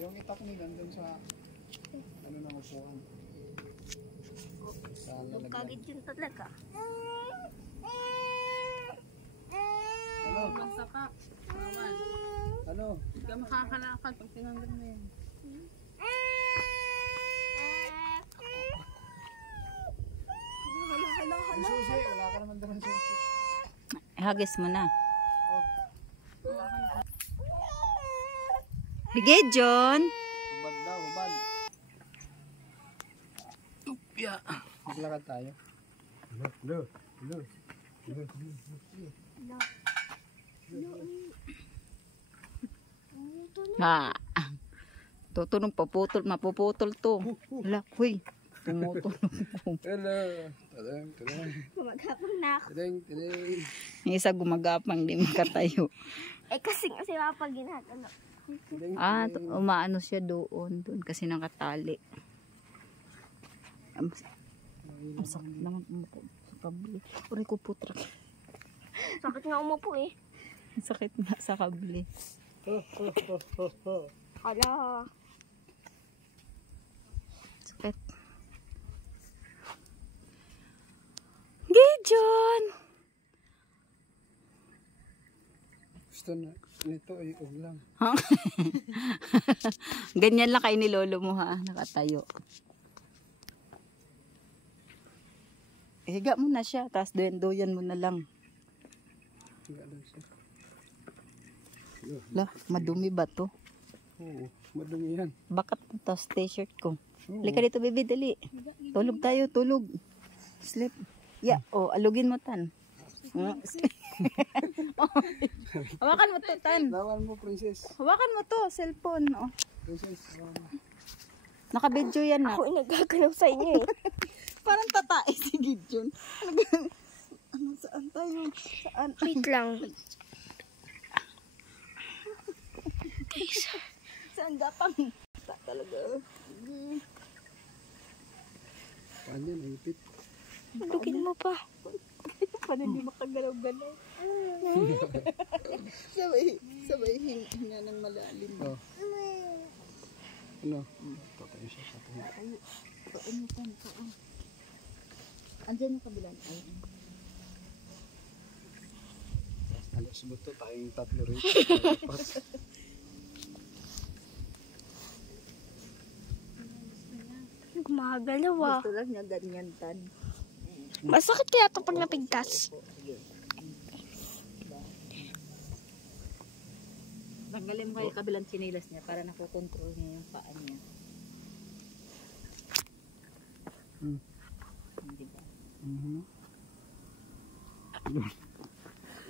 Yung itak nila doon sa ano na upuan. Sa lalagyan. Kagid yun talaga. Ano? Magsaka. Awan. Ano? Hindi ka makakalakad pag tinanggal mo yan. Yung susi, wala ka naman dalang susi. Hagis mo na. Oh, Bigay, John. hubad daw, hubad. Upya. Maglakad tayo. Hello. Ha. Tutunog paputol, mapuputol to. Wala, huy. Tumutulog ko. Hello. Tadang. Gumagapang na ako. Tadang. Yung isa gumagapang, di makatayo. Kasi mapag ginagano. Umaano siya doon kasi nakatali. Ang sakit naman umupo sa kabli. Uri ko putrak. Sakit nga umupo eh. Ang sakit nga sa kabli. Hala. Sakit. Gijon! Gusto na nito ay ulang. Ganyan lang kayo ni lolo mo ha, nakatayo. Higa mo na siya, tapos doyan mo na lang. Higa lang siya. La, madumi ba to? Oo, madumi yan. Bakat mo to, t-shirt ko. Oo. Halika dito, baby, dali. Tulog tayo, tulog. Sleep. Yeah, alugin mo tan. Hawakan mo to, tan. Lawan mo, princess. Hawakan mo to, cellphone. Princess, lawan mo. Naka-video yan na. Ako yung nagagalaw sa inyo eh. Parang tatae si Gideon. Ano, saan tayo? Saan? Wait lang. Saan gapang? Talaga. Paano yan, hipit? Lugin mo pa. Paano hindi makagalaw-galaw? sabay hinga ng malalim. Oh. Ano? Tatayo siya, tatayo. Ano tan? Andiyan yung kabilang. Alas mo to, tayong tatlo rin. Gumagalaw ah. Gusto lang niya ganyan tan. Masakit kaya ito pag napigtas. Tanggalin mo kayo kabilang chinilas niya para nakokontrol niya yung paa niya. Diba?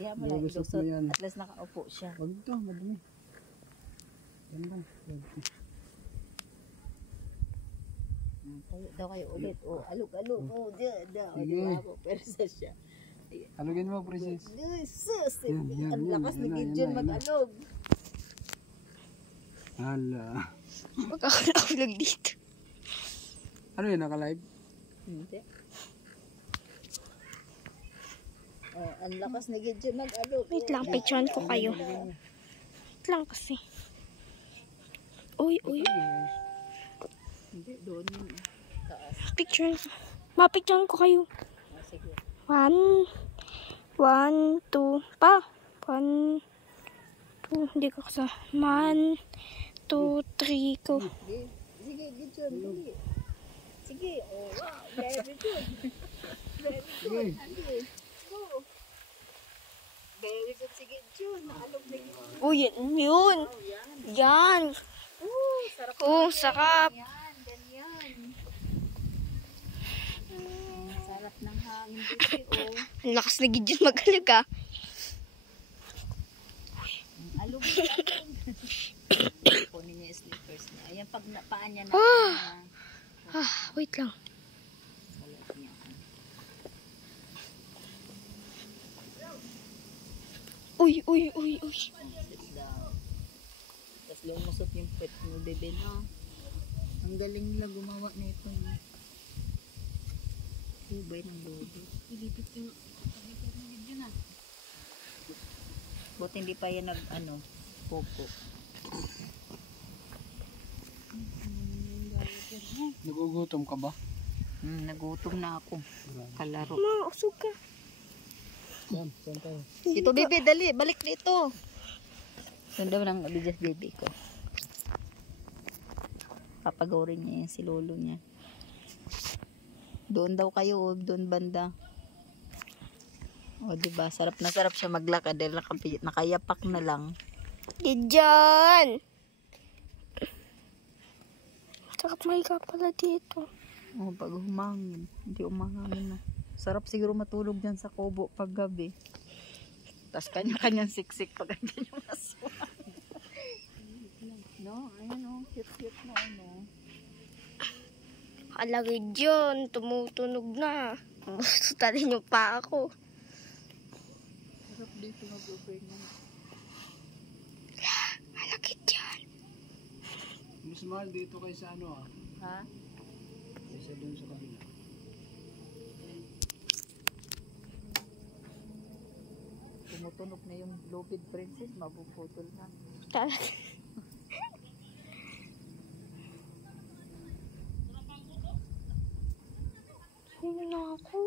Yeah, mo lang Lulusot ilusot. mo yan. At least nakaupo siya. Huwag to, madumi. Yan lang. Tayo daw kayo ulit. Alug-alug. Sige. Persa siya. Alugin mo, princess. Sus! Yan, Ang lakas ni yan na, Gideon yan na. mag-alog. Hala. Magkakaulog dito. Ano yun, naka-live? Hindi. Ang lakas ni Gideon mag-alog. Wait lang, picturean ko kayo. Wait lang kasi. Uy. Hindi, doon yun. Taas. Picturean. Mapicturean ko kayo. Sige. 1, 2, pa. 1, 2, hindi ko kasi. 1, 2, 3, go. Sige, Gideon, dali. Sige, wow, very good. Very good, dali. Go. Very good si Gideon, naalog na Gideon. Oh, yun. Yan. Sarap. Sarap. Yan, ganyan. Sarap ng hangin dito, Ang lakas na Gideon mag-alog ah. Alog. Kunin niya yung slippers niya. Ayan, pag napaan niya na. Wait lang. Salat niya. Uy. Sit down. Tapos lumusot yung pet mo, bebe, no? Ang galing nila gumawa nito. Hubay ng lodo. Ilipit yung video na. Buti hindi pa yan popo. Nagugutom ka ba? Nagutom na ako. Kalaro. Ma, usog ka. Saan tayo? Dito, bebe, dali. Balik dito. Saan daw ng bigas, bebe ko. Papagorin niya yung si lolo niya. Doon daw kayo, doon banda. O, diba? Sarap na sarap siya maglakad dahil nakayapak na lang. Diyan! Sarap mahiga pala dito. O, pag humangin. Hindi umangangin na. Sarap siguro matulog dyan sa kubo pag gabi. Tapos kanya-kanyang siksik pag andyan yung aswang. No, ayun o. Cute-cute na ano. Alagay dyan, tumutunog na. Gusto rin yung pa ako. Sarap dito mag-overnight. Alagay dyan. Mas mahal dito kaysa ano Ha? Kaysa doon sa kabila. Tumutunog na yung Lobid Princess. Mabuputol na. Talaga. Sino na ako?